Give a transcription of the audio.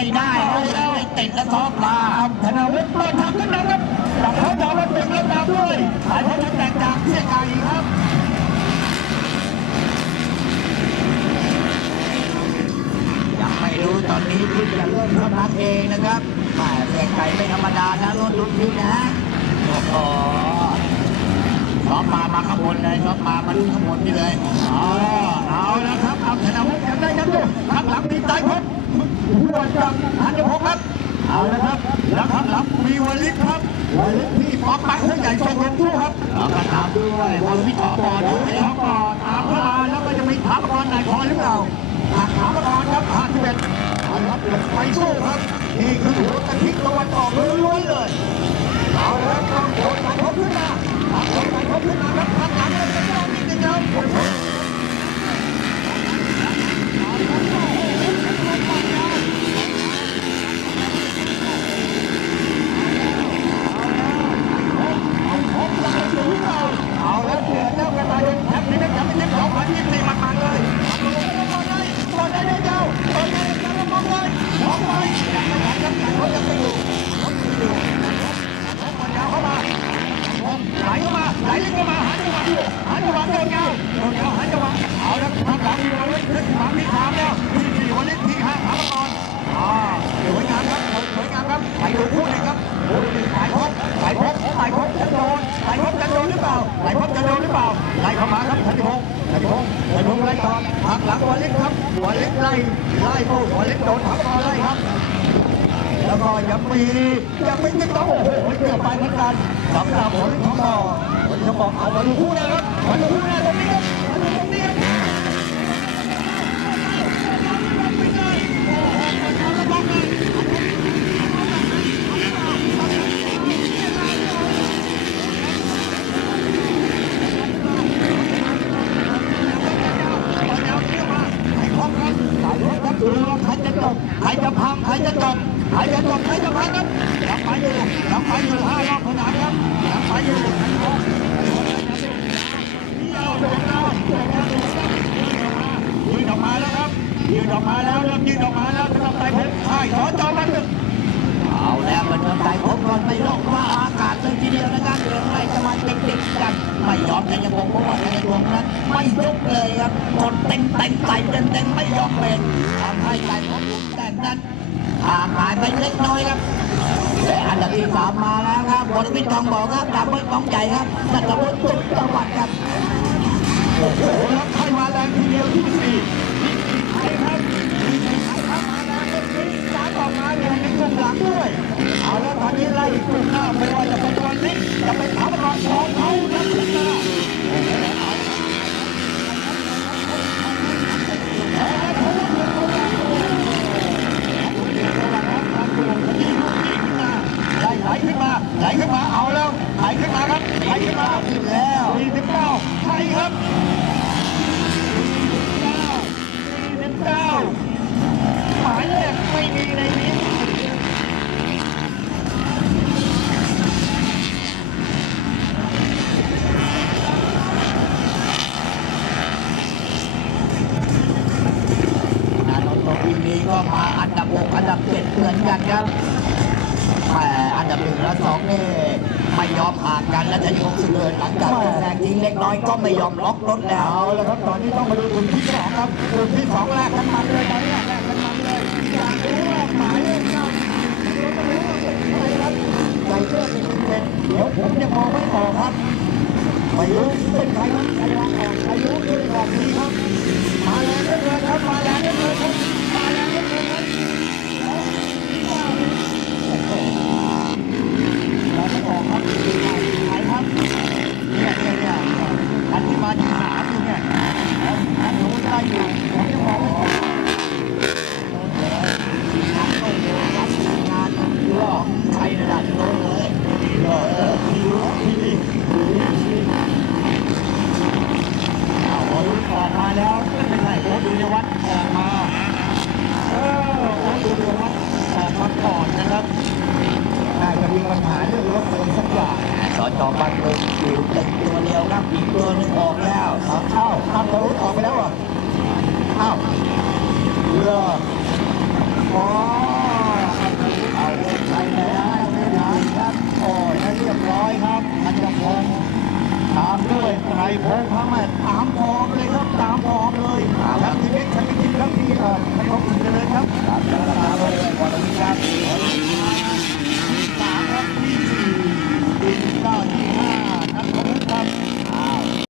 ไม่ได้เอาแล้วไม่ติดแล้วท้อปลาธนาวุฒิเปิดทางขึ้นนะครับจับเขาดาวรถเป็นรถดาวด้วยสายพลแตกจากเสียไก่ครับยังไม่รู้ตอนนี้ที่จะเริ่มเท่านั้นเองนะครับแม่เสียไก่ไม่ธรรมดานะรถรุ่นนี้นะโอ้โหช็อปมามาข้างบนเลยช็อปมามาดูข้างบนนี่เลยอ๋อเอาแล้วครับเอาธนาวุฒิยังได้ยังอยู่ข้างหลังมีสายพล ผู้ว่าจากพันธพงศ์ครับเอาละครับแล้วข้างหลังมีวลิศครับวลิศที่ป๊อกไปเสื้อใหญ่ทรงลงสู้ครับแล้วก็ตามด้วยวอลวิทย์ออกบอลดูด้วยไปแล้วก็ตามเข้ามาแล้วก็จะมีถามกรนายคอหรือเปล่าหากถามกรครับห้าสิบเอ็ดเอาละครับไปสู้ครับนี่คือหัวกะทิตะวันออกล้วนๆเลยเอาละครับต้องกดกระทบขึ้นมาต้องกดกระทบขึ้นมาครับข้างหลังเราจะต้องนิดนึงครับ เอาแล้วเดือดแล้วกันมาเลยแทบนี้นะครับไม่ใช่สองพันยี่สิบสี่มันมันเลยตอนได้เจ้าตอนได้เจ้ามองเลยมองไปยังไม่ทันยังเขายังไม่อยู่มันยาวเข้ามาไหลเข้ามาไหลเข้ามาหาจังหวะหาจังหวะเดินยาวเดินยาวหาจังหวะเอาแล้วทางหลังมีวันเล็กขึ้นสามที่สามแล้วที่สี่วันเล็กที่ห้าหาก่อนอ่าสวยงามครับสวยงามครับไปดูคู่นี้ครับโอ้ยสายพบสายพบสายพบจะโดนสายพบจะโดนหรือเปล่าสายพบจะโดนหรือเปล่าไล่เข้ามา ครับธัญพงศ์ธัญพงไล่ต่อนหักหลังวันเล็กครับวันเล็กไล่ไล่โอ้วันเล็กโดนทับคอไล่ครับ แล้วก็ยังมียังไม่ติดต้องโอ้โหเกือบไปเหมือนกันสำหรับผลของต่อผลของต่อเอามาดูคู่นะครับมาดูคู่นะตรงนี้ครับมาดูตรงนี้ครับใครจะจบใครจะพังใค รจะจบใครจะจบใครจะพังครับยังไปอยู่ยังไปอยู่ห้ารอบสนามครับยังไปอยู่ยืนออกมาแล้วครับยืนออกมาแล้วเริ่มยืนออกมาแล้วสำหรับไต่เพชรใช่สอจอมันหนึ่งเอาแล้วมันใจผมก่อนไปลงว่าอากาศเลยทีเดียวนะครับเรื่องอะไรจะมาติดๆกันไม่ยอมชัยพงศ์เพราะว่าชัยพงนั้นไม่ยกเลยครับกดเต็มเต็มใส่เต็มเต็มไม่ยอมเป็นทำให้ใจผมแต่นั้น ห่างหายไปเล็กน้อยครับแต่อันดับที่สามมาแล้วครับบริวิทย์ทองบอกครับดับเบิลของใหญ่ครับนัทวุฒิสุขจังหวัดครับโอ้โหแล้วใครมาแรงทีเดียวที่สี่ใครครับใครครับมาแรงเมื่อกี้สายออกมาอยู่ในกลุ่มหลังด้วย เอาแล้วตอนนี้ไล่กลุ่มหน้าไม่ว่าจะเป็นวันนี้จะเป็นถามกรของเขานักขึ้นมาไหลไหลขึ้นมาไหลขึ้นมาเอาแล้วไหลขึ้นมาครับไหลขึ้นมา ขึ้นแล้ว สี่สิบเก้าใช่ครับสี่สิบเก้าหมายเลขไม่มีในนี้ นานนท์วินนี้ ก็มาอันดับหกอันดับเจ็ดเหมือนกันครับแต่อันดับหนึ่งและสองนี่ไม่ยอมห่างกันและจะยกสุดเลยหลังจากแซงทิ้งเล็กน้อยก็ไม่ยอมล็อกรถแล้ว แล้วครับตอนนี้ต้องมาดูกลุ่มที่สองครับกลุ่มที่สองแรกกันมันเลยตอนนี้ พงษ์พาแมทตามพ้องเลยครับตามพ้องเลยแล้วทีนี้ชัยพิชิตครับที่พนมถึงเลยครับ